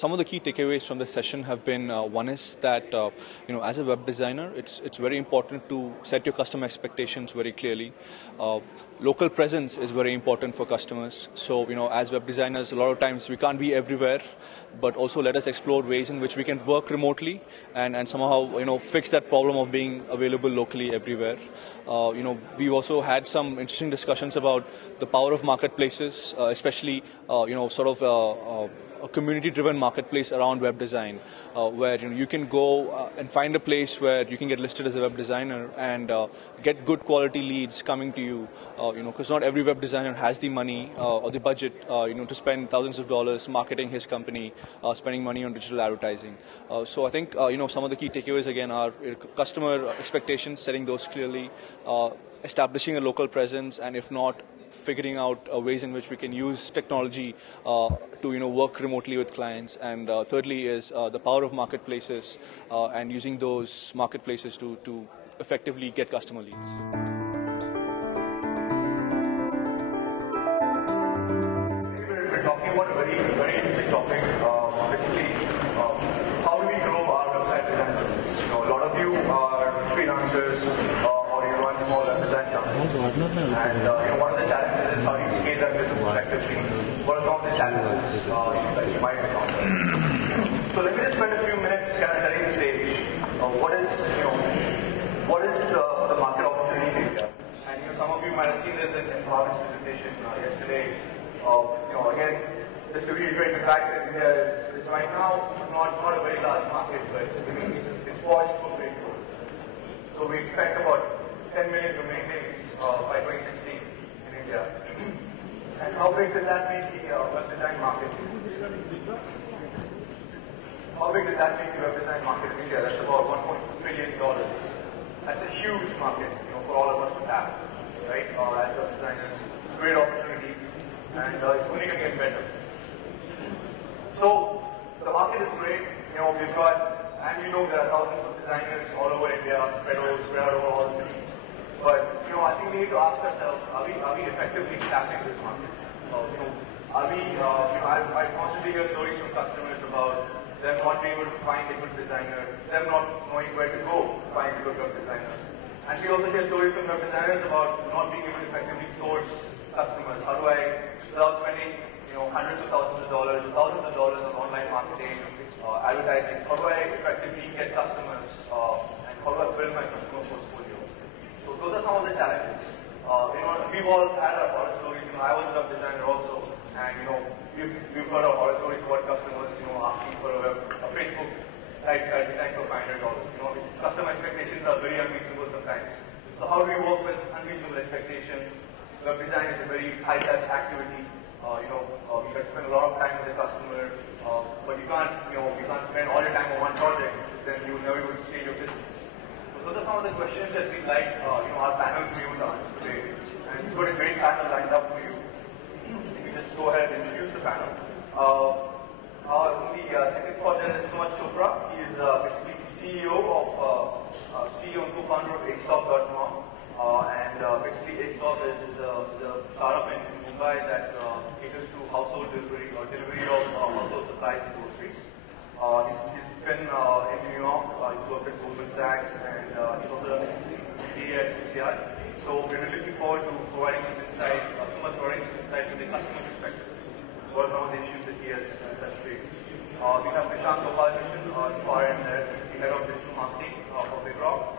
some of the key takeaways from this session have been one is that as a web designer, it's very important to set your customer expectations very clearly. Local presence is very important for customers. So as web designers, a lot of times we can't be everywhere, but also let us explore ways in which we can work remotely and somehow fix that problem of being available locally everywhere. We've also had some interesting discussions about the power of marketplaces, especially a community-driven marketplace around web design, where you can go and find a place where you can get listed as a web designer and get good quality leads coming to you. Because not every web designer has the money or the budget, to spend thousands of dollars marketing his company, spending money on digital advertising. So I think some of the key takeaways again are customer expectations, setting those clearly, establishing a local presence, and if not, figuring out ways in which we can use technology to work remotely with clients, and thirdly is the power of marketplaces and using those marketplaces to effectively get customer leads. We're talking about a very interesting topic. Basically, how do we grow our website design business? A lot of you are freelancers or you run small web design companies, and one of the challenges is how do you scale that business effectively? What are some of the challenges that you might encounter? So let me just spend a few minutes kind of setting the stage. What is the market opportunity here? And some of you might have seen this in Bhavin's presentation yesterday. Again, just to reiterate the fact that India is right now not a very large market, but it's poised for great growth. So we expect about 10 million domain names by 2016 in India. And how big does that make the web design market? How big does that make the web design market in India? That's about $1.2 trillion. That's a huge market, for all of us to have, right? As web designers, it's a great opportunity, and it's only going to get better. So the market is great. We've got, and there are thousands of designers all over India, spread out over all the cities. But I think we need to ask ourselves: are we effectively tapping this market? Are we? I constantly hear stories from customers about them not being able to find a good designer, them not knowing where to go to find a good web designer. And we also hear stories from web designers about not being able to effectively source customers. How do I, without spending hundreds of thousands of dollars or thousands of dollars on online marketing, advertising, how do I effectively get customers and how do I build my customer portfolio? So those are some of the challenges. We've all had our horror stories. I was a web designer also, and we've heard of horror stories about customers asking for a Facebook type design for $500. Customer expectations are very unreasonable sometimes. So how do we work with unreasonable expectations? Web design is a very high-touch activity. You can spend a lot of time with the customer, but you can't spend all your time on one project, because then you will never be able to scale your business. So those are some of the questions that we'd like our panel to be able to answer today. And we've got a great panel lined up for you. You can just go ahead and introduce the panel. In the second spot there is Sumant Chopra. He is basically the CEO and co-founder of eggstop.com. Basically eggstop is the startup in Mumbai that caters to household delivery or delivery of household supplies and groceries. He's been in New York, he's worked at Goldman Sachs, and he's also done MBA at UCI. So we're really looking forward to providing some insight, from the customer perspective. What are some of the issues that he has faced? We have Nishant Gopalakrishnan, far end there. He's the head of digital marketing for Big Rock.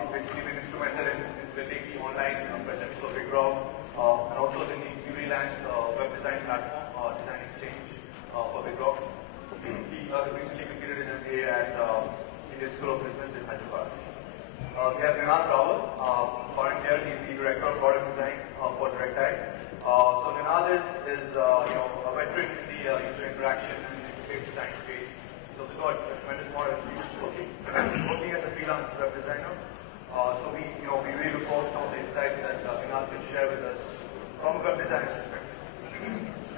He's basically been instrumental in building the online presence of Big Rock, and also the newly launched web design platform, Design Exchange for Big Rock. He recently completed his MBA at Indian School of Business in Hyderabad. We have Ninad Rawal, foreign here. He's the director of product design for DirectEye. So Ninad is a veteran in the user interaction and interface design space. He's also got a tremendous amount of experience working as a freelance web designer. So we really look forward to some of the insights that Ninad can share with us from a web designer's perspective.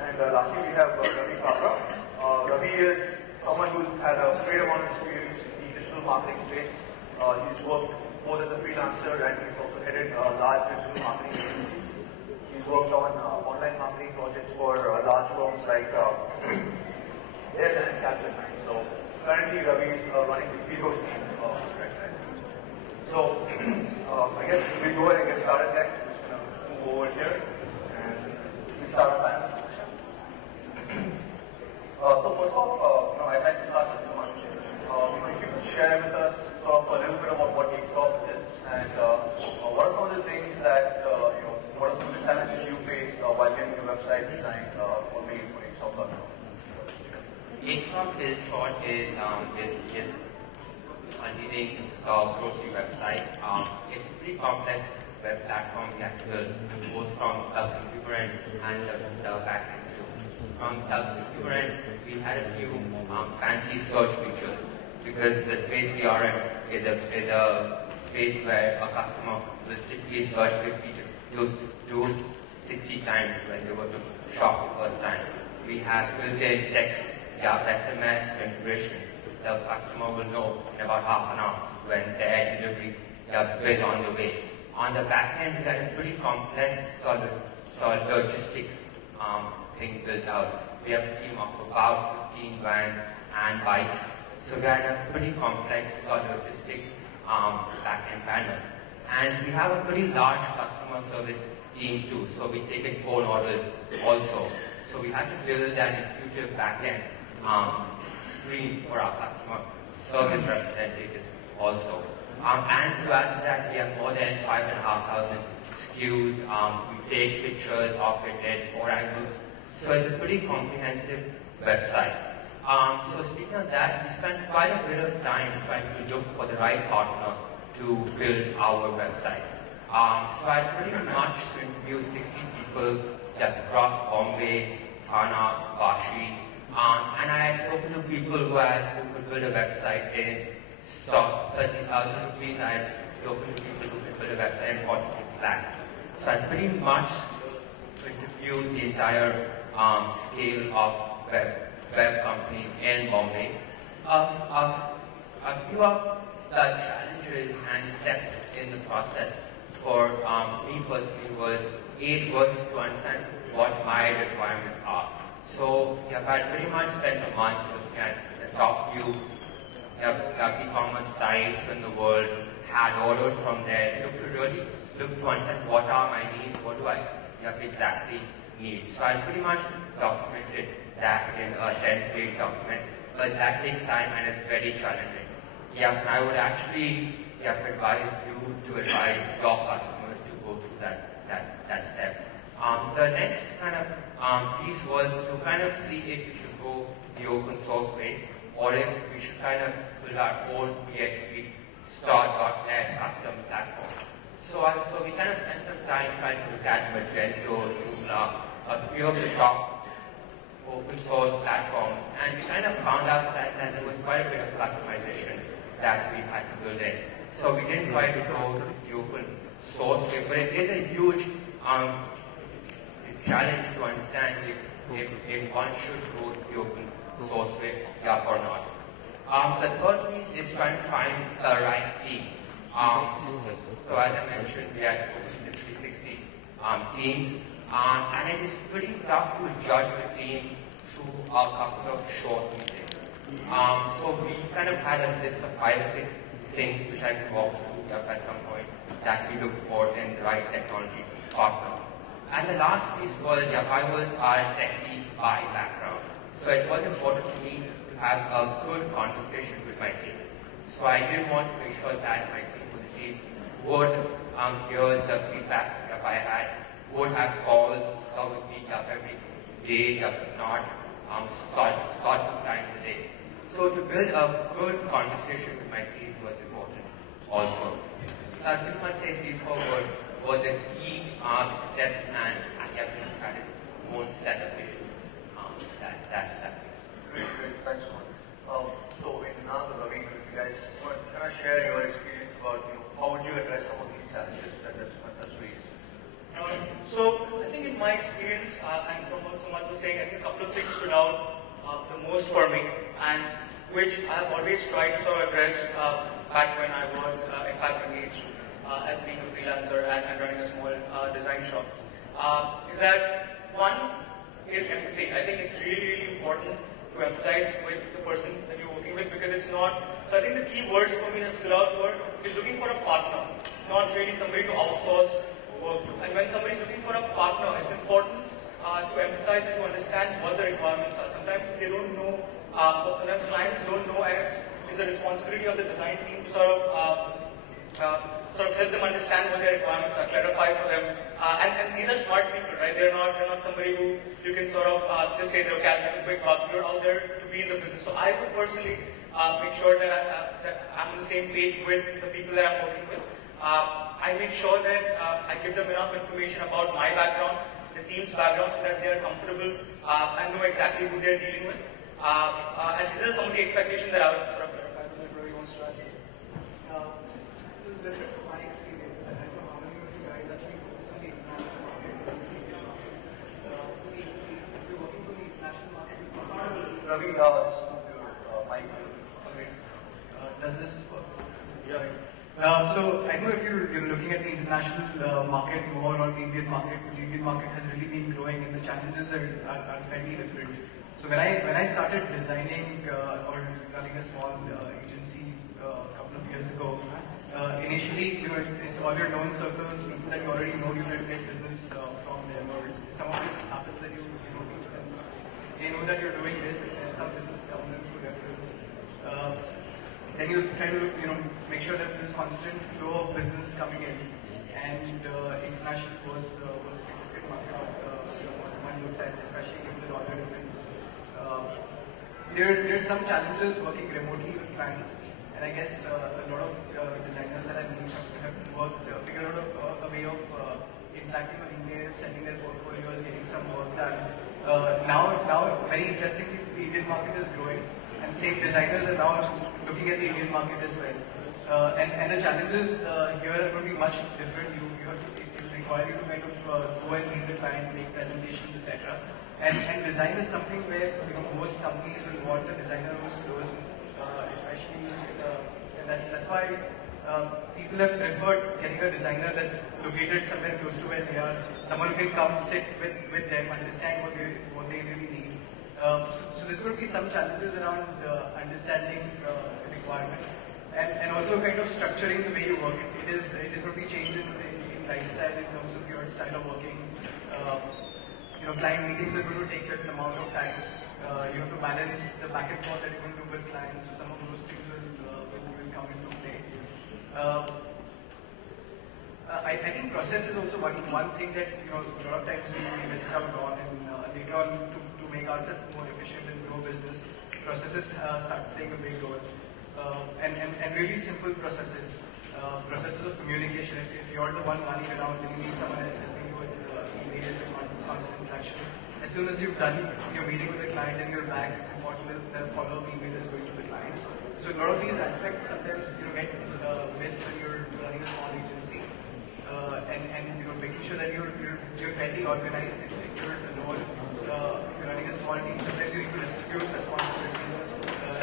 And lastly, we have Ravi Kabra. Ravi is someone who's had a great amount of experience in the digital marketing space. He's worked both as a freelancer and he's also headed large digital marketing agencies. He's worked on online marketing projects for large firms like Airtel and currently Ravi is running the Speedos team. Right. So I guess we'll go ahead and get started next. I'm just going to move over here and we'll start our panel discussion. So first off, I'd like to start with one. If you could share with us sort of a little bit about what HSOP is and what are some of the things that, what are some of the challenges you faced while getting your website designed or made for HSOP.com? HSOP is short is a leading grocery website. It's a pretty complex web platform we have to build both from the configure and the backend too. From the configure we had a few fancy search features because the space we are in is a space where a customer will typically search 50 to 60 times when they were to shop the first time. We have built-in text, SMS integration. The customer will know in about half an hour when their delivery is on the way. On the back end, we had a pretty complex logistics thing built out. We have a team of about 15 vans and bikes. So we had a pretty complex logistics back-end panel. And we have a pretty large customer service team too. So we take in phone orders also. So we had to build that intuitive back-end screen for our customer service representatives also. And to add to that, we have more than 5,500 SKUs. We take pictures of it in 4 angles. So it's a pretty comprehensive website. So speaking of that, we spent quite a bit of time trying to look for the right partner to build our website. So I pretty much interviewed 60 people across Bombay, Thane, Vashi, and I had spoken to people who could build a website in 30,000 rupees. I had spoken to people who could build a website in 46 lakhs. So I pretty much interviewed the entire scale of web companies in Bombay. A few of the challenges and steps in the process for me personally was to understand what my requirements are. So I pretty much spent a month looking at the top few e-commerce sites in the world, had ordered from there, looked to understand what are my needs, what do I exactly need. So I pretty much documented that in a 10-page document, but that takes time and is very challenging. I would actually advise you to advise your customers to go through that step. The next kind of piece was to kind of see if we should go the open source way or if we should kind of build our own PHP star.net custom platform. So we kind of spent some time trying to look at Magento, Joomla, a few of the top open source platforms, and we kind of found out that there was quite a bit of customization that we had to build in. So we didn't quite go the open source way, but it is a huge challenge to understand if one should go the open source way or not. The third piece is trying to find the right team. So as I mentioned, we have spoken to 360 teams, and it is pretty tough to judge a team through a couple of short meetings. So we kind of had a list of 5 or 6 things which I can walk through at some point that we look for in the right technology partner. And the last piece was, I was a techie by background. So it was important for me to have a good conversation with my team. So I did want to make sure that my team would hear the feedback that I had, would have calls with me every day, if not, sort 2 times a day. So to build a good conversation with my team was important also. So I pretty much say these 4 were the key steps, and everyone had its own set of issues. Great, thanks so much. So now, Ravi, if you guys want to kind of share your experience about how would you address some of these challenges that's raised? So I think in my experience, and from what someone was saying, I think a couple of things stood out the most for me, and which I've always tried to sort of address back when I was in fact engaged as being a freelancer and running a small design shop, is that one is empathy. I think it's really, really important to empathize with the person that you're working with, because So I think the key words for me that stood out were, he's looking for a partner, not really somebody to outsource work to. And when somebody is looking for a partner, it's important to empathize and to understand what the requirements are. Sometimes they don't know, or sometimes clients don't know, and it's a responsibility of the design team to sort of help them understand what their requirements are, clarify for them. And these are smart people, right? They're not somebody who you can sort of just say, okay, I'll make a quick buck. You're out there to be in the business. So I would personally make sure that I'm on the same page with the people that I'm working with. I make sure that I give them enough information about my background, the team's background, so that they are comfortable and know exactly who they're dealing with. And these are some of the expectations that I would sort of clarify. I don't know if Ravi wants to add something. So a little bit from my experience, I don't know how many of you guys actually focus on the international market. If you're working for the international market, Ravi, mic. does this work? Yeah. So I don't know if you're looking at the international market more or the Indian market. The Indian market has really been growing, and the challenges are fairly different. So when I started designing or running a small agency a couple of years ago, initially, it's all your known circles, people that you already know, you try to get business from them, or some of it just happens that you know people, and they know that you're doing this, and some business comes in through reference. Then you try to make sure that there's constant flow of business coming in, and international was a significant market one looks at, especially given the dollar difference. There's some challenges working remotely with clients. And I guess a lot of designers that I know have figured out a way of interacting on email, sending their portfolios, getting some work done. Now, very interestingly, the Indian market is growing, and same designers are now looking at the Indian market as well. And the challenges here are going to be much different. It require you to kind of go and meet the client, make presentations, etc. And design is something where most companies will want a designer who's close. Especially, and that's why people have preferred getting a designer that's located somewhere close to where they are, someone who can come sit with them, understand what they really need. So there's going to be some challenges around understanding the requirements and also kind of structuring the way you work. It is going to be changed in lifestyle in terms of your style of working. Client meetings are going to take a certain amount of time. You have to balance the back and forth that you're going to do with clients, so some of those things will come into play. I think process is also one thing that a lot of times we miss out on, and later on to make ourselves more efficient and grow business, processes start playing a big role, and really simple processes of communication. If you're the one running around and you need someone else helping you with emails and constant interaction. As soon as you've done your meeting with the client and you're back, it's important that the follow-up email is going to the client. So a lot of these aspects sometimes get missed when you're running a small agency, and making sure that you're fairly organized. If you're alone, if you're running a small team, sometimes you need to distribute responsibilities.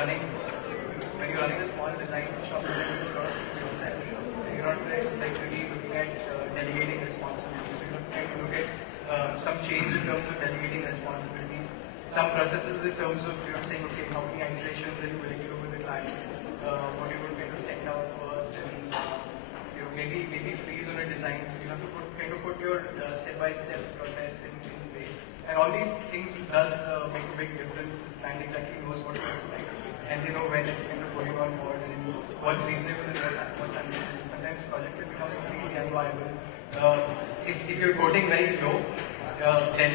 When you're running a small design shop, you do a lot of things yourself, and you're not really looking at delegating responsibilities. So you're trying to look at some change in terms of delegating responsibilities, some processes in terms of saying, okay, how many iterations are you willing to do with the client, what are you going to send out first, and maybe freeze on a design. You have to put your step-by-step process in place, and all these things does make a big difference. The client exactly knows what it looks like, and they know when it's kind of going on board and what's reasonable and what's unreasonable. Sometimes project can become completely unviable. If you're coding very low, then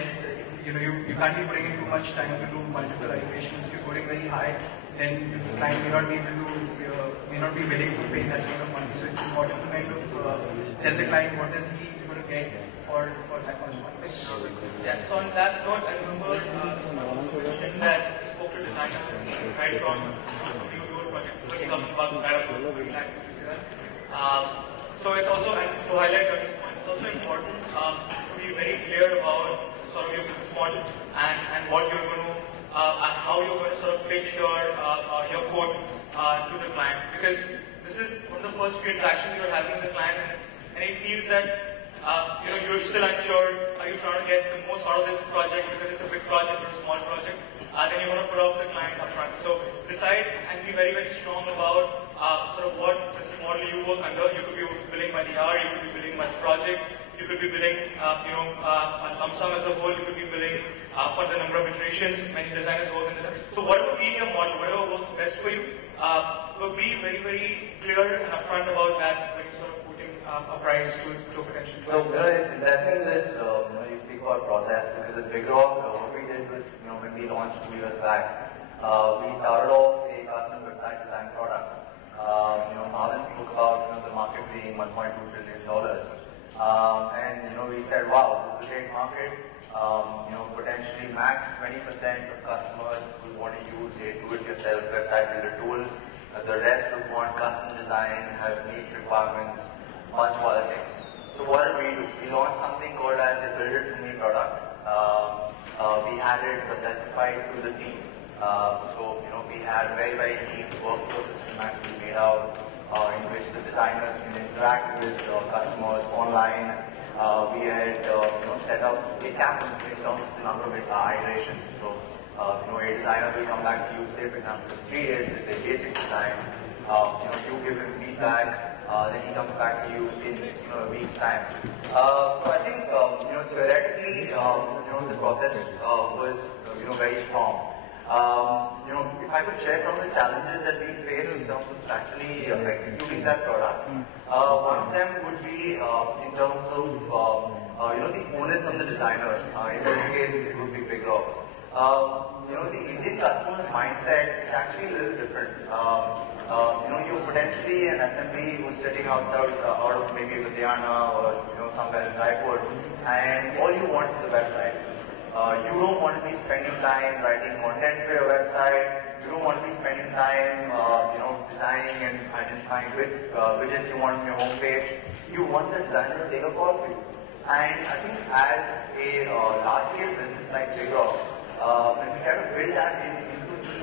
you can't be putting in too much time to do multiple iterations. If you're coding very high, then the client may not be willing to pay that kind of money. So it's important to kind of tell the client what is he going to get for that much money. Yeah. So on that note, I remember someone also mentioned that he spoke to designers right from you do a project $30,000 right up to 30 lakhs, if you see that. So it's also, and to highlight at this point, it's also important to be very clear about sort of your business model and what you're going to, and how you're going to sort of pitch your code to the client, because this is one of the first few interactions you're having with the client, and it feels that you're still unsure. Are you trying to get the most out of this project because it's a big project or a small project? Then you want to put off the client up front. So this decide and be very, very strong about sort of what business model you work under. You could be billing by the hour, you could be billing by the project, you could be billing, a lump sum as a whole, you could be billing for the number of iterations. Many designers work in that. So whatever be your model, whatever works best for you, be very, very clear and upfront about that when you sort of putting a price to a potential. So, it's interesting that you speak about process, because at Big Rock, what we did was, when we launched 2 years back, we started off a custom website design product. Marvin spoke about the market being $1.2 trillion. And we said, wow, this is a great market. Potentially max 20% of customers will want to use a do-it-yourself website builder tool. The rest would want custom design, have niche requirements, bunch of other things. So what did we do? We launched something called as a build it for me product. We had it specified to the team. We had very, very neat workflow system actually made out in which the designers can interact with customers online. We had set up a cap in terms of the number of iterations. So, a designer will come back to you, say for example, in 3 days with a basic design. You give him feedback, then he comes back to you in a week's time. So I think theoretically, the process was very strong. If I could share some of the challenges that we face in terms of actually executing that product, one of them would be in terms of the onus on the designer. In this case, it would be Big Rock. The Indian customer's mindset is actually a little different. You're potentially an SMB who's sitting out of maybe Ludhiana or somewhere in Raipur, and all you want is a website. You don't want to be spending time writing content for your website. You don't want to be spending time, designing and identifying which widgets you want on your homepage. You want the designer to take a call for you. And I think as a large-scale business like Big Rock, when we try to build that into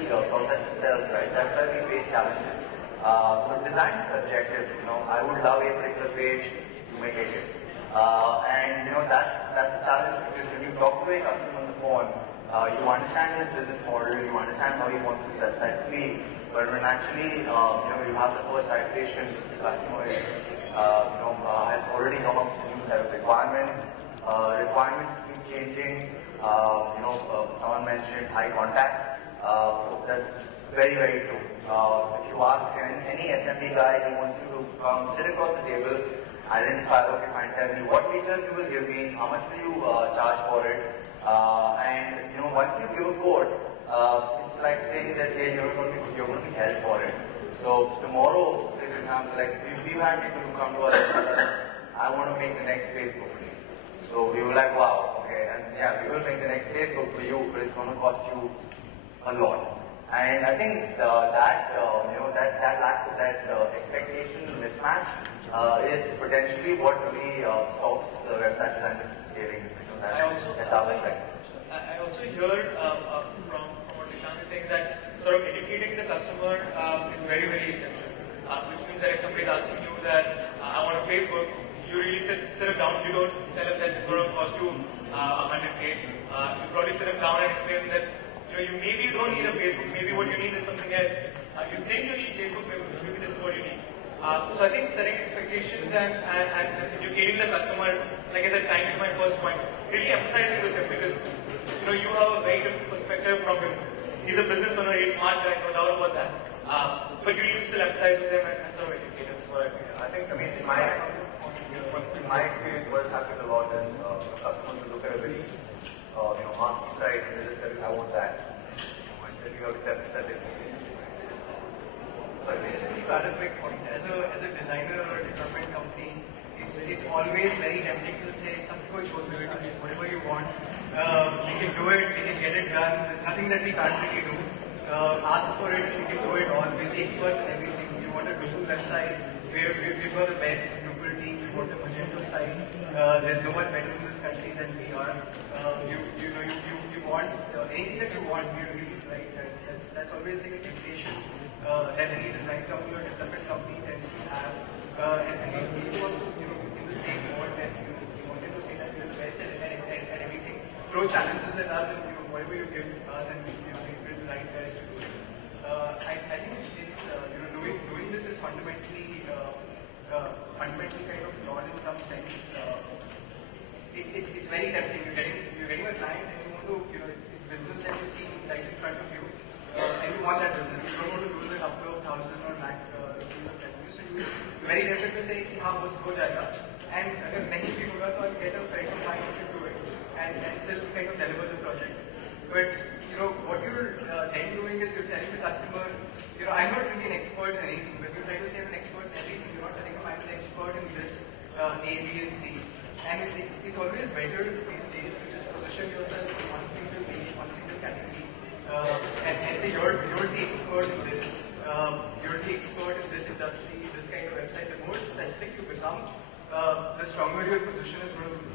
the process itself, right? That's why we face challenges. So design is subjective. I would love a particular page, you may hate it. That's the challenge, because when you talk to a customer on the phone, you understand his business model, you understand how he wants his website to be, but when actually you have the first iteration, the customer is has already come up with a new set of requirements. Requirements keep changing. Someone mentioned high contact. That's very, very true. If you ask any SMB guy, he wants you to come sit across the table, identify, okay, fine, tell me what features you will give me, how much will you charge for it, and once you give a quote, it's like saying that, hey, you're going to be held for it. So tomorrow, say for example, like we've had people who come to us and tell us, I want to make the next Facebook. So we were like, wow, okay, and yeah, we will make the next Facebook for you, but it's going to cost you a lot. And I think that lack of that expectation mismatch is potentially what really stops website designers from scaling. I also heard from what Nishan is saying that sort of educating the customer is very, very essential. Which means that if somebody is asking you that I want a Facebook, you really sit him down. You don't tell him that it's going to cost you $100K. You probably sit him down and explain that maybe you don't need a Facebook. Maybe what you need is something else. You think you need Facebook, maybe this is what you need. So I think setting expectations and educating the customer, like I said, tying to my first point, really empathizing with him, because you have a very different perspective from him. He's a business owner, he's smart guy, no doubt about that. But you need to still empathize with him and sort of educate him. That's what I think. I think, in my experience, what's happened a lot is customers will look at a very marquee site and they just tell you, I want that. And then you have to accept that. So just to add a quick point, as a designer or a development company, it's always very tempting to say, "Sabko choose whatever you want. We can do it. We can get it done. There's nothing that we can't really do. Ask for it. We can do it all with the experts and everything. We want a Google website. We've got the best Google team. We want a Magento site. There's no one better in this country than we are. You want anything that you want. You really right. That's always like a temptation that any design company or development company tends to have. And we also, in the same mode that you wanted to say that you're the best at everything. Throw challenges at us and whatever you give us, and we will try our best to do it. I it's very tempting. You're getting a client and you want to, it's business that you see right in front of you, and you want that business. You don't want to lose a couple of thousand or lakh rupees of revenue. So you're very tempted to say, हाँ वो हो जाएगा, and अगर नहीं भी होगा तो I'll get a friend of mine to do it, and still kind of deliver the project. But what you're then doing is you're telling the customer, I'm not really an expert in anything, but you're trying to say I'm an expert in everything. You're not telling them I'm an expert in this A, B, and C. And it's always better these days to just position yourself in one single niche, one single category, and say you're the expert in this. You're the expert in this industry, this kind of website. The more specific you become, the stronger your position is going to be.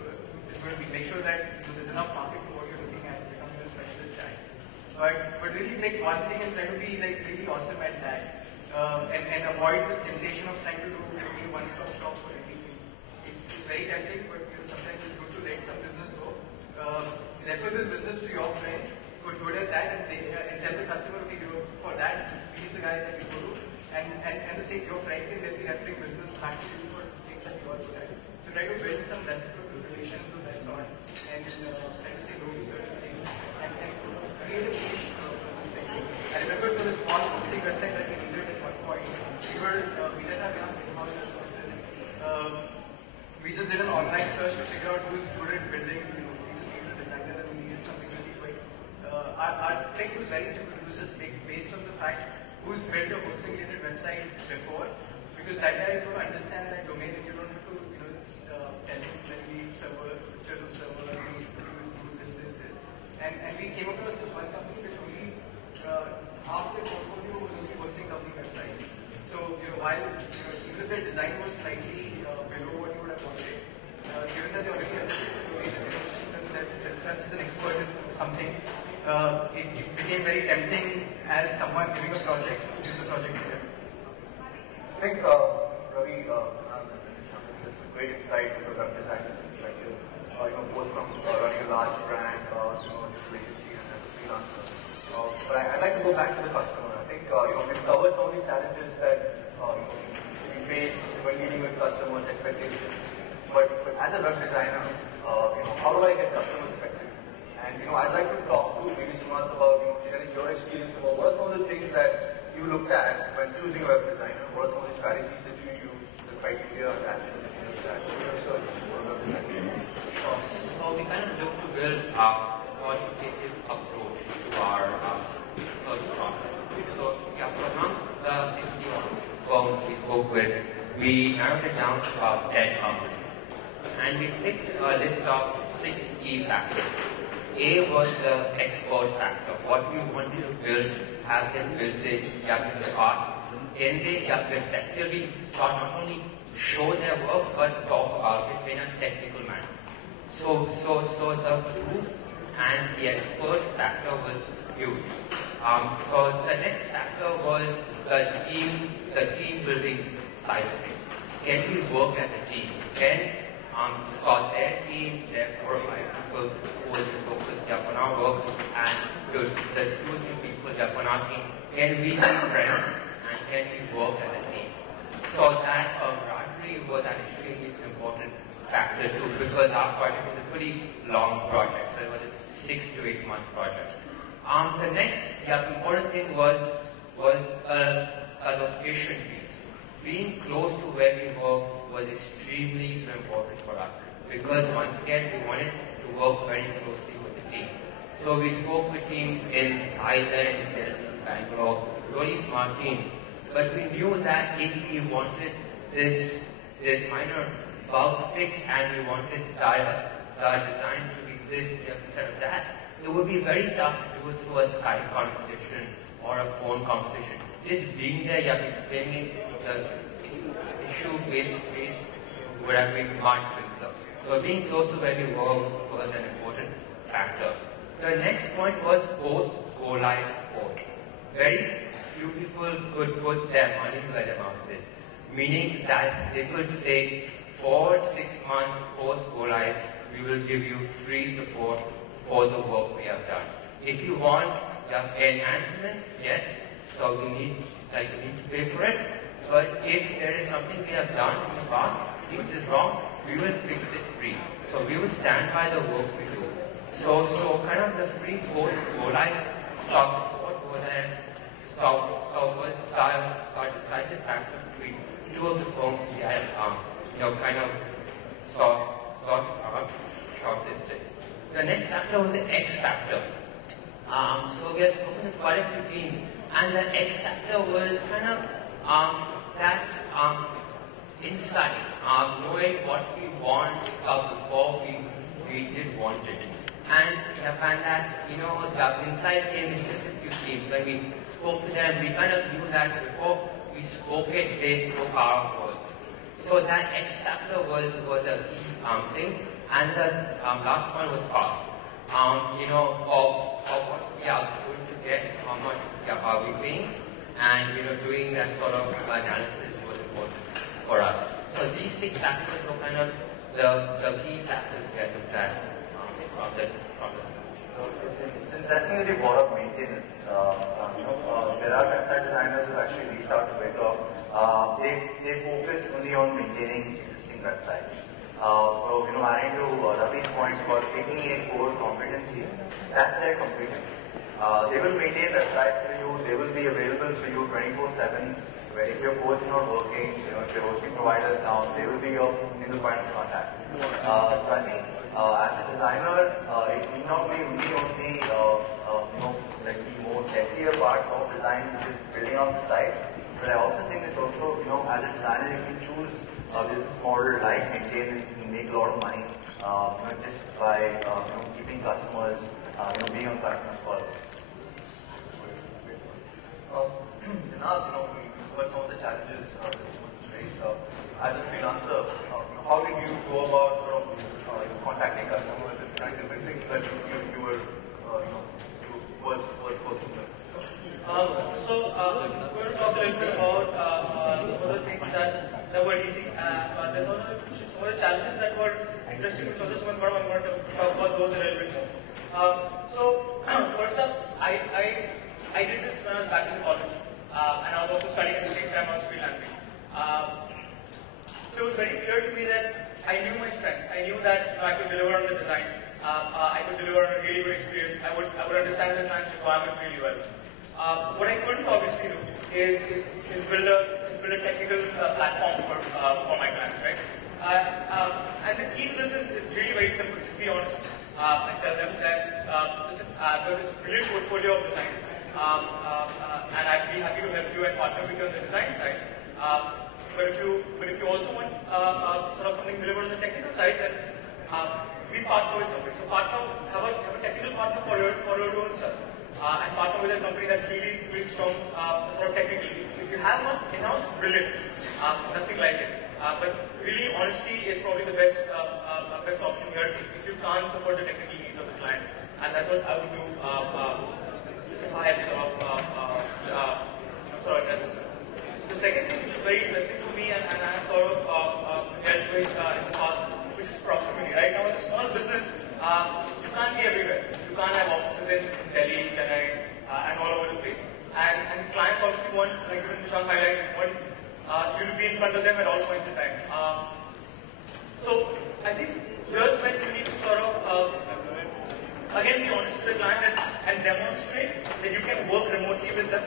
Make sure that there's enough market for what you're looking at, becoming a specialist at. But really pick one thing and try to be like really awesome at that, and avoid this temptation of trying to do a one-stop shop for everything. It's very tempting, but sometimes it's good to let some business go. Refer this business to your friends who are good at that, and tell the customer, okay, for that, he's the guy that you go to, and the same, your friend can then be referring business back to you for things that you are good at. So try to build some reciprocal relations of that sort, and try to say no to certain things, and create a niche. I remember for the small hosting website that we needed at one point, we didn't have enough in-house resources. We just did an online search to figure out who's good at building. We just needed a designer and we needed something really quick. Our trick was very simple. It was just based on the fact who's built a hosting-related website before, because that guy is going to understand that domain, and you don't have to, tell him when we need server, pictures of server, we do this. And we came across this one company which only half their portfolio was only hosting company websites. So while even if their design was slightly below what you would have wanted, given that they already understood the domain and themselves as an expert in something, it became very tempting as someone giving a project to give the project to them. I think Ravi, that's a great insight from the web designer's perspective. Both from running a large brand, agency, and as a freelancer. But I'd like to go back to the customer. I think we've covered some of the challenges that we face when dealing with customers' expectations. But as a web designer, how do I get customers effective? And I'd like to talk to maybe Sumanth about sharing your experience about what are some of the things that you looked at when choosing a web designer. What are some of the strategies that you use, the criteria that you looked at, research for web design? So we kind of look to build a quantitative approach to our search process. So amongst the 61 firms we spoke with, we narrowed it down to about 10 companies. And we picked a list of 6 key factors. A was the expert factor. What we wanted to build, have them built it, in the past. Can they effectively not only show their work but talk about it in a technical manner? So the proof and the expert factor was huge. So the next factor was the team building side of things. Can we work as a team? So their team, their 4 or 5 people who will be focused on our work, and the 2 or 3 people on our team, can we be friends and can we work as a team? So that camaraderie was an extremely important factor too, because our project was a pretty long project, so it was a 6 to 8 month project. The next important thing was a location piece. Being close to where we work was extremely so important for us, because once again we wanted to work very closely with the team. So we spoke with teams in Thailand, Delhi, Bangalore, really smart teams. But we knew that if we wanted this minor bug fix and we wanted the design to be this instead of that, it would be very tough to do it through a Skype conversation or a phone conversation. Just being there, explaining the issue face to face would have been much simpler. So being close to where we work was an important factor. The next point was post-go live support. Very few people could put their money where their mouth is, meaning that they could say, for 6 months post-go live, we will give you free support for the work we have done. If you want enhancements, yes, so you need to pay for it. But if there is something we have done in the past which is wrong, we will fix it free. So we will stand by the work we do. So kind of the free go live support was was the decisive factor between two of the firms we had kind of shortlisted. The next factor was the X factor. So we have spoken with quite a few teams, and the X factor was kind of that insight, knowing what we want before we did want it. And that, the insight came in just a few teams. When we spoke to them, we kind of knew that before we spoke it, they spoke our words. So that X factor was a key thing. And the last point was cost. For what we are going to get, how much are we paying, and doing that sort of analysis was important for us. So these 6 factors were kind of the key factors we had looked at from the. It's interesting that you brought up maintenance. There are website designers who actually reached out to Bedrock. They focus only on maintaining existing websites. So, adding to Ravi's point about taking a core competency, that's their competence. They will maintain websites for you, they will be available for you 24/7. Where if your code's not working, if your hosting provider is down, they will be your single point of contact. So I think as a designer, it need not be only like the more sexier parts of design, which is building out the site, but I also think it's also, as a designer, you can choose business model like maintenance and make a lot of money just by keeping customers, being on customers' calls. What some of the challenges that was raised as a freelancer, how did you go about sort of contacting customers and convincing that you were worth working with? So I'm going to talk a little bit about some of the things that were easy. There's also some of the challenges that were interesting, which also I'm going to talk about those a little bit more. So first up, I did this when I was back in college. And I was also studying at the same time I was freelancing. So it was very clear to me that I knew my strengths. I knew that I could deliver on the design. I could deliver on a really good experience. I would understand the client's requirement really well. What I couldn't obviously do is build a technical platform for my clients, right? And the key to this is really very simple. Just be honest and tell them that I've got this brilliant portfolio of design. And I'd be happy to help you and partner with you on the design side. But if you also want sort of something delivered on the technical side, then we partner with somebody. So have a technical partner for your own stuff, and partner with a company that's really strong sort of technically. If you have one in-house, brilliant, nothing like it. But really, honesty is probably the best option here if you can't support the technical needs of the client, and that's what I would do. If I had sort of address this. The second thing which is very interesting for me and I have sort of dealt with in the past, which is proximity. Right now, as a small business, you can't be everywhere. You can't have offices in Delhi, Chennai, and all over the place. And clients obviously want, like even Nishank highlighted, want you to be in front of them at all points in time. So I think here's when you need to sort of again, be honest with the client and demonstrate that you can work remotely with them.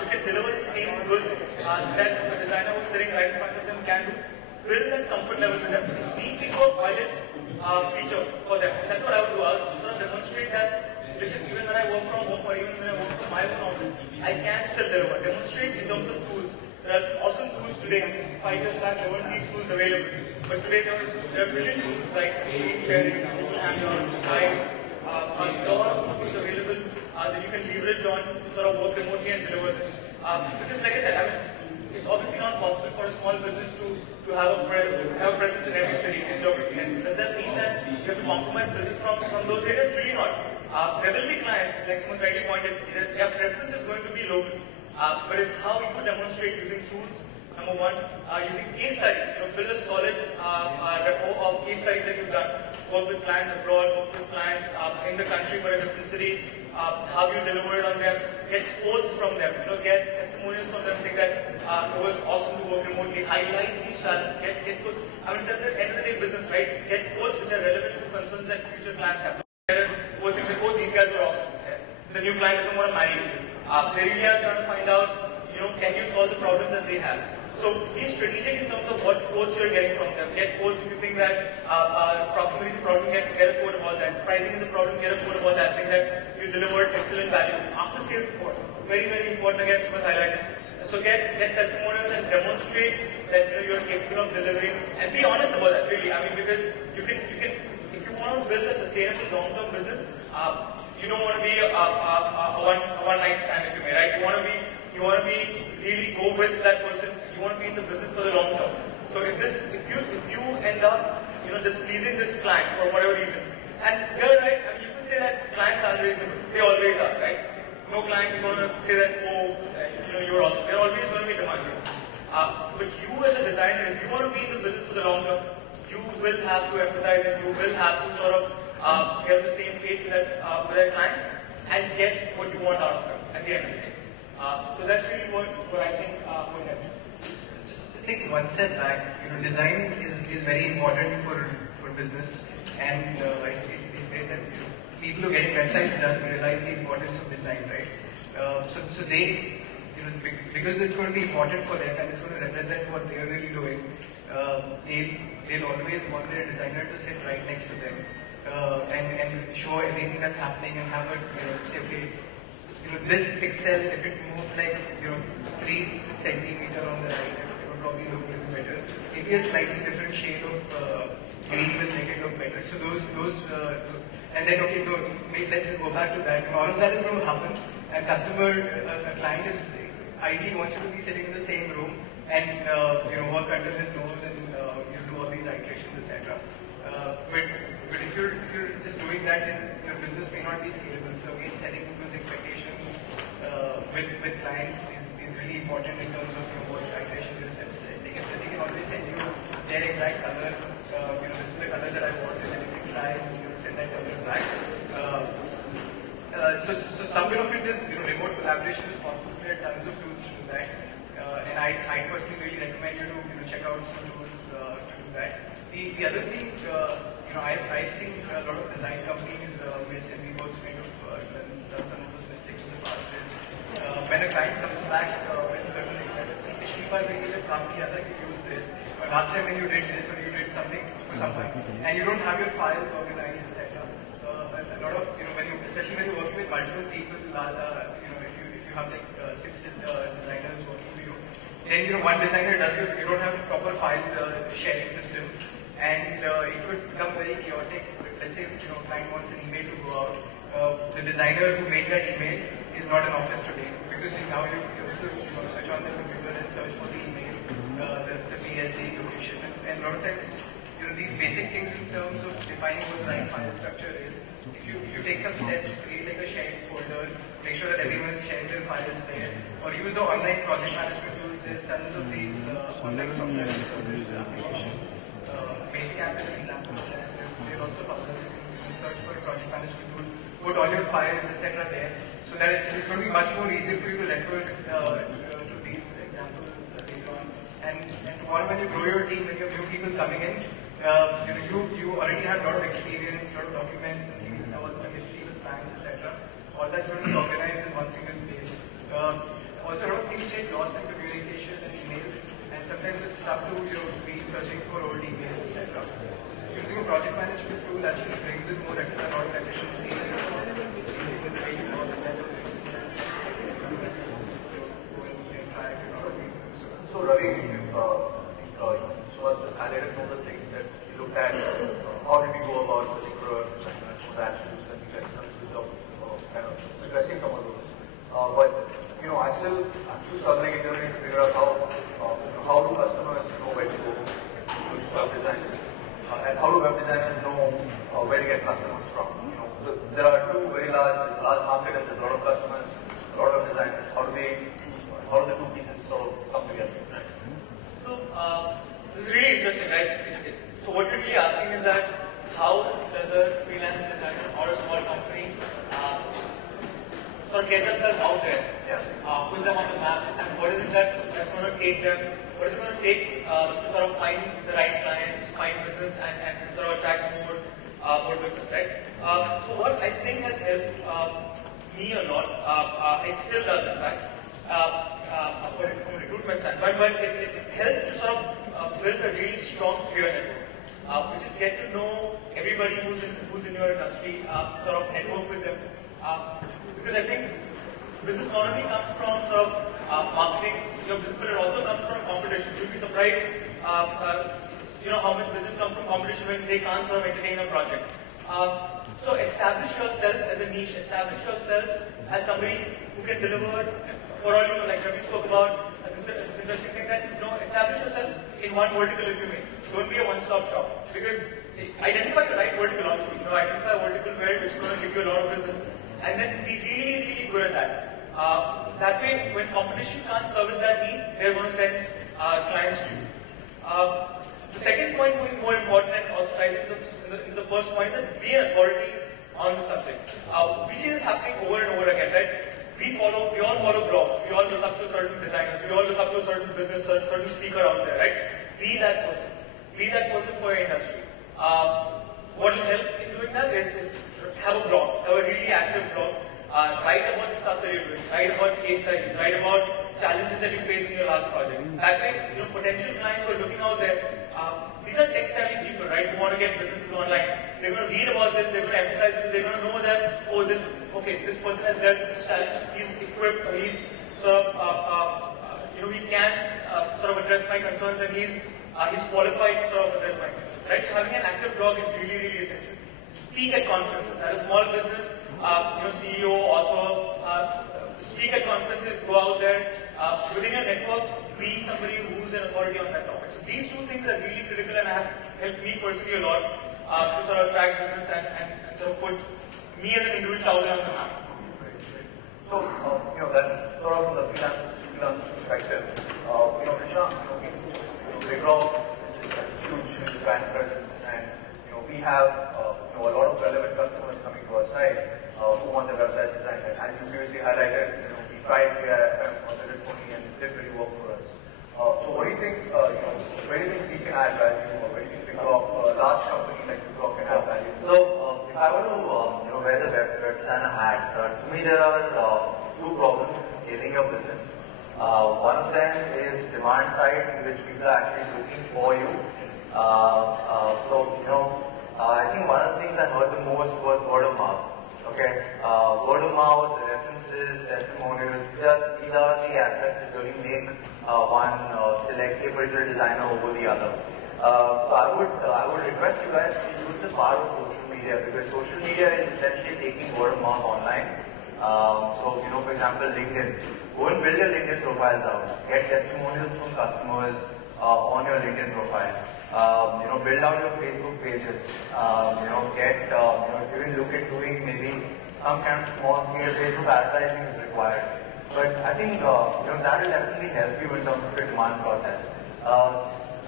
You can deliver the same goods that the designer who's sitting right in front of them can do. Build that comfort level with them. Make it a pilot feature for them. That's what I would do. I would sort of demonstrate that, listen, even when I work from home or even when I work from my own office, I can still deliver. Demonstrate in terms of tools. There are awesome tools today. 5 years back, there weren't these tools available. But today, there are brilliant tools like screen sharing, Google Hangouts, Skype. A lot of tools available that you can leverage on to sort of work remotely and deliver this. Because like I said, it's obviously not possible for a small business to have a presence in every city in geography. And does that mean that you have to compromise business from those areas? Really not. There will be clients, like someone rightly pointed, their preference is going to be local. But it's how you could demonstrate using tools. Number one, using case studies. Build a solid repo of case studies that you've done. Work with clients abroad, work with clients in the country but a different city. how you delivered on them, get quotes from them, get testimonials from them saying that it was awesome to work remotely, highlight these challenges, get quotes. I mean, it's at the end of the day business, right? Get quotes which are relevant to concerns that future clients have. Quotes saying, oh, these guys were awesome. The new client doesn't want to marry you. They really are trying to find out, can you solve the problems that they have? So be strategic in terms of what quotes you're getting from them. Get quotes if you think that proximity is a problem, get a quote about that. Pricing is a problem, get a quote about that, saying that you delivered excellent value. After sales support, very, very important, again, super highlighted. So get testimonials and demonstrate that you're capable of delivering, and be honest about that, really. I mean, because you can if you want to build a sustainable long-term business, you don't want to be a one-night stand, if you may, right? You want to be really go with that person. You want to be in the business for the long term. So if you end up displeasing this client for whatever reason, and here, right, I mean, you can say that clients are unreasonable. They always are, right? No client is going to say that, oh, you're awesome. They're always going to be demanding. But you as a designer, if you want to be in the business for the long term, you will have to empathize and you will have to sort of get on the same page with that client and get what you want out of them at the end of the day. So that's really what I think would help. Just taking one step back, design is very important for business, and it's great that people who are getting websites done realize the importance of design, right? So they, because it's going to be important for them and it's going to represent what they are really doing, they'll always want their designer to sit right next to them and show everything that's happening and have a say, okay, this pixel, if it moved like 3 centimeters on the right, it would probably look a little better. Maybe a slightly different shade of green will make it look better. So those and then okay, let's go back to that. All of that is going to happen. A client is ideally wants you to be sitting in the same room and work under his nose and do all these iterations, etc. But if you're just doing that, then your business may not be scalable. So again, setting those expectations with clients is really important in terms of what iteration you set. They can always send you their exact color. This is the color that I wanted, and you can try and send that color back. So some bit of it is remote collaboration is possible. There are tons of tools to do that, and I personally really recommend you to check out some tools to do that. The other thing, I've seen a lot of design companies miss, and we've also kind of done some of those mistakes in the past. Is when a client comes back with certain requests, पिछली बार मैंने जब काम किया था कि use this, or last time when you did this or you did something for someone, and you don't have your files organized, etc. A lot of especially when you're working with multiple people, if you have like 6 designers working for you, then one designer does it, you don't have a proper file sharing system, and it could become very chaotic. Let's say client wants an email to go out, the designer who made that email is not in office today, because now you have to switch on the computer and search for the email, the PSD location, and a lot of times these basic things in terms of defining what the right file structure is. If you take some steps, create like a shared folder, make sure that everyone is sharing their files there, or use the online project management tools. There's tons of these online software service applications. Basic app is an example of that. They're also possible. You can search for a project management tool, put all your files, etc. there, so that it's going to be much more easier for you to refer to these examples later on. And tomorrow when you grow your team, when you have new people coming in, you already have a lot of experience, a lot of documents and things, all the history with plans, etc. All that's going to be organized in one single place. Also, a lot of things get lost in communication and emails, and sometimes it's tough to be searching for old emails, etc. Using a project management tool actually brings in more a lot of efficiency in the way you work. So Ravi, just highlighted some of the things that you looked at. How did we go about searching for attributes, and we get some of kind of addressing some of those. But I'm still struggling internally to figure out how do customers know where to go to web designers, and how do web designers know where to get customers from. There are two very large. It's a large market, and there's a lot of customers, a lot of designers. How do the two pieces sort of come together? Right? So this is really interesting, right? So what you're really asking is that how does a freelance designer or a small company is that's going to take them, what is it going to take to sort of find the right clients, find business, and sort of attract more business, right? So what I think has helped me a lot, it still does in fact, from a recruitment standpoint, but it helps to sort of build a really strong peer network, which is get to know everybody who's in your industry, sort of network with them, because I think business not only comes from sort of marketing your business, but it also comes from competition. You'll be surprised, how much business comes from competition when they can't sort of entertain a project. So establish yourself as a niche, establish yourself as somebody who can deliver for all like Ravi spoke about this interesting thing that, establish yourself in one vertical if you may. Don't be a one-stop shop. Because identify the right vertical, obviously. Identify a vertical where which is going to give you a lot of business. And then be really, really good at that. That way, when competition can't service that need, they're going to send clients to you. The second point, which is more important and also ties in the first point, is that be an authority on the subject. We see this happening over and over again, right? We all follow blogs. We all look up to certain designers. We all look up to a certain business, certain speaker out there, right? Be that person. Be that person for your industry. What will help in doing that is have a blog, have a really active blog. Write about the stuff that you're doing. Write about case studies. Write about challenges that you face in your last project. That way, potential clients who are looking out there, these are tech-savvy people, right? Who want to get businesses online. They're going to read about this. They're going to empathize with it. They're going to know that, this person has dealt with this challenge. He's equipped. He's sort of, he can sort of address my concerns, and he's qualified to sort of address my concerns, right? So having an active blog is really, really essential. Speak at conferences. As a small business, CEO, author, speak at conferences, go out there. Within your network, be somebody who's an authority on that topic. So these two things are really critical and have helped me personally a lot to sort of attract business and sort of put me as an individual out there on the map. So, that's sort of from the freelance perspective. Prashant, Wipro is a huge brand presence, and we have a lot of relevant customers coming to our site who want the website designed. And as you previously highlighted, we tried KRFM on the Redphone and it did really work for us. So what do you think? Where do you think we can add value, or where do you think a large company like Wipro can add value? So if I were to wear the web designer hat, to me there are two problems in scaling your business. One of them is demand side, in which people are actually looking for you. I think one of the things I heard the most was word of mouth. Okay, word of mouth, references, testimonials. These are the aspects that really make one select a particular designer over the other. So I would request you guys to use the power of social media, because social media is essentially taking word of mouth online. For example, LinkedIn. Go and build your LinkedIn profiles out. Get testimonials from customers on your LinkedIn profile. Build out your Facebook pages. Even look at doing maybe some kind of small scale Facebook advertising is required. But I think that will definitely help you in terms of your demand process.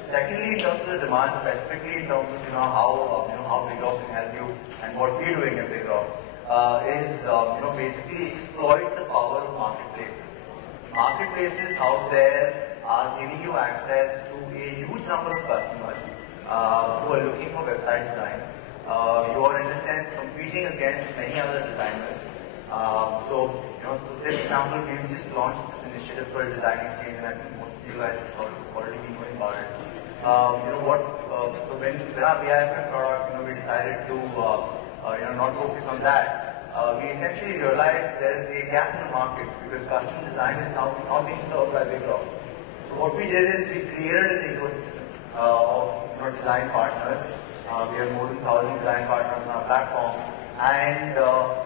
Secondly, in terms of the demand, specifically in terms of how Big Rock can help you and what we're doing at Big Rock, is basically exploit the power of marketplaces. Marketplaces out there are giving you access to a huge number of customers who are looking for website design. You are in a sense competing against many other designers. So say for example, we've just launched this initiative for a design exchange, and I think most of you guys have already been knowing about it. So when our BIFM product, we decided to not focus on that. We essentially realized there is a gap in the market because custom design is now being served by Big Rock. So what we did is we created an ecosystem of design partners. We have more than 1,000 design partners on our platform, and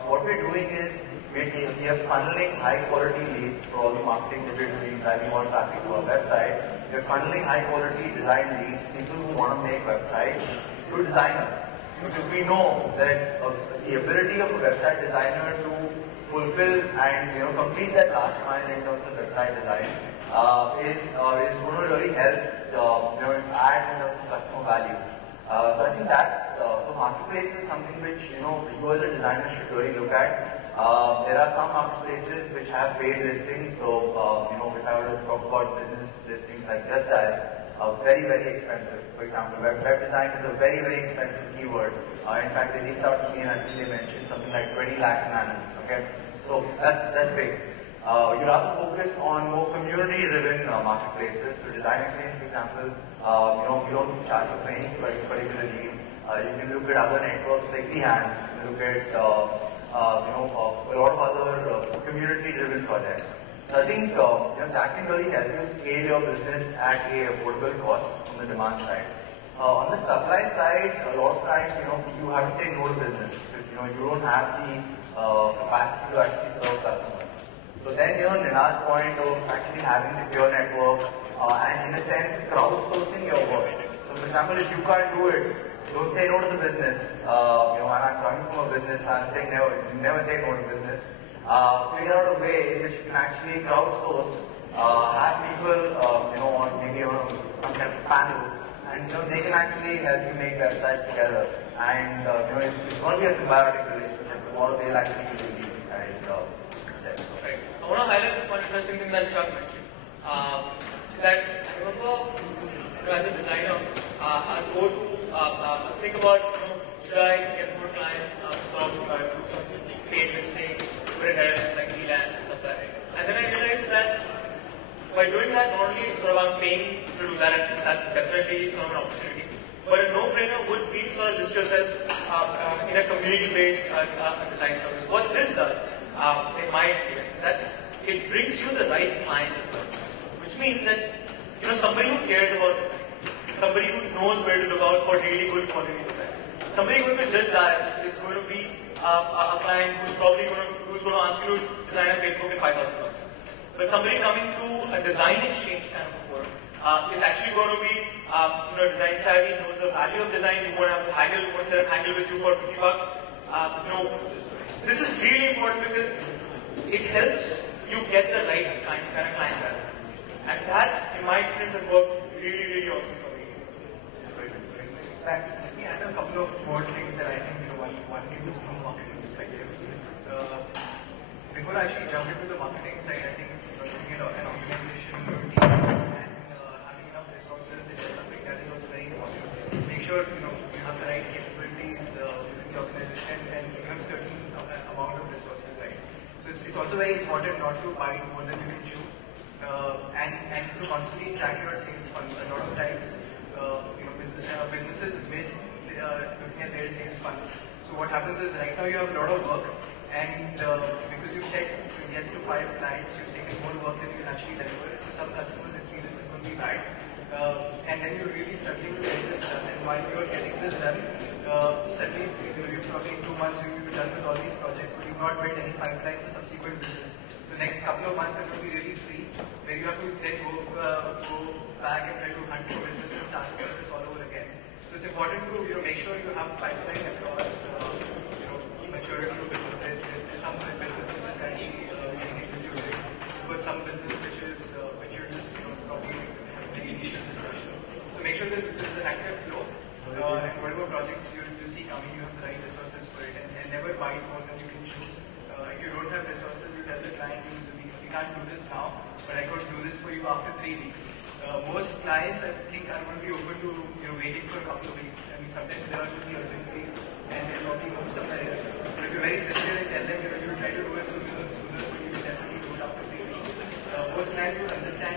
what we're doing is we are funneling high quality leads for all the marketing that we're doing, driving more traffic to our website. We're funneling high quality design leads, people who want to make websites, to designers. Because we know that the ability of a website designer to fulfill and complete that last mile in terms of website design is going to really help add in terms of customer value. So I think that's so marketplace is something which you as a designer should really look at. There are some marketplaces which have paid listings. So, if I were to talk about business listings like Just Dial, very, very expensive. For example, web design is a very, very expensive keyword. In fact, they reached out to me and I think they mentioned something like 20 lakhs an annum. Okay, so that's big. You rather focus on more community-driven marketplaces. So, Design Exchange, for example, you don't charge for any particular lead. You can look at other networks like Behance. You can look at a lot of other community-driven projects. So I think that can really help you scale your business at a affordable cost on the demand side. On the supply side, a lot of times you have to say no to business because you don't have the capacity to actually serve customers. So then Ninad's point of actually having the pure network and in a sense crowdsourcing your work. So for example, if you can't do it, don't say no to the business. And I'm coming from a business, I'm saying never say no to business. Figure out a way in which you can actually crowdsource, have people, on maybe on some kind of panel, and they can actually help you make websites together. And it's going to be a symbiotic relationship. Tomorrow they'll actually do these and projects. Right. I want to highlight this one interesting thing that Chuck mentioned. That I remember as a designer, I go to think about should I get more clients, sort of do some paid listing, put it ahead like freelance and stuff like that. And then I realized that by doing that, not only sort of I'm paying to do that, and that's definitely sort of an opportunity, but a no-brainer would be to sort of list yourself in a community-based design service. What this does, in my experience, is that it brings you the right client as well, which means that somebody who cares about design, somebody who knows where to look out for really good quality design. Somebody going to Just Dial is going to be a client who's probably going to ask you to design a Facebook at $5,000. But somebody coming to a design exchange kind of work is actually going to be design savvy, knows the value of design. You won't have to haggle with you for $50. This is really important because it helps you get the right kind of clientele. And that, in my experience, has worked really, really awesome for me. Let me add a couple of more things that I think one can do from a marketing perspective. Before I actually jump into the marketing side, I think looking at an organization, your team, and having enough resources in developing that is also very important. Make sure you have the right capabilities within the organization and you have certain amount of resources, right? So it's also very important not to buy more than you can chew. And to constantly track your sales funnel. A lot of times, businesses miss looking at their sales funnel. So what happens is right now you have a lot of work, and because you've said yes to 5 clients, you've taken more work than you can actually deliver. So some customers' experience is going to be bad, and then you're really struggling to get this done. And while you're getting this done, suddenly you're probably in 2 months you'll be done with all these projects, but you've not built any pipeline for subsequent business. So next couple of months are going to be really free, where you have to then go back and try to hunt for business and start the process all over again. So it's important to make sure you have a pipeline across maturity of business. There's some business which is currently getting executed, but some business which you're just probably having initial discussions. So make sure there's an active flow, and whatever projects you see coming, you have the right resources for it, and never buy more than you can chew. If you don't have resources, you tell the client, we can't do this now, but I could do this for you after 3 weeks. Most clients, I think, are going to be open to waiting for a couple of weeks. I mean, sometimes there are going to be urgencies, and they'll probably move somewhere else. But if you're very sincere and tell them you will try to do it sooner, but you will definitely do it after 3 weeks. Most clients would understand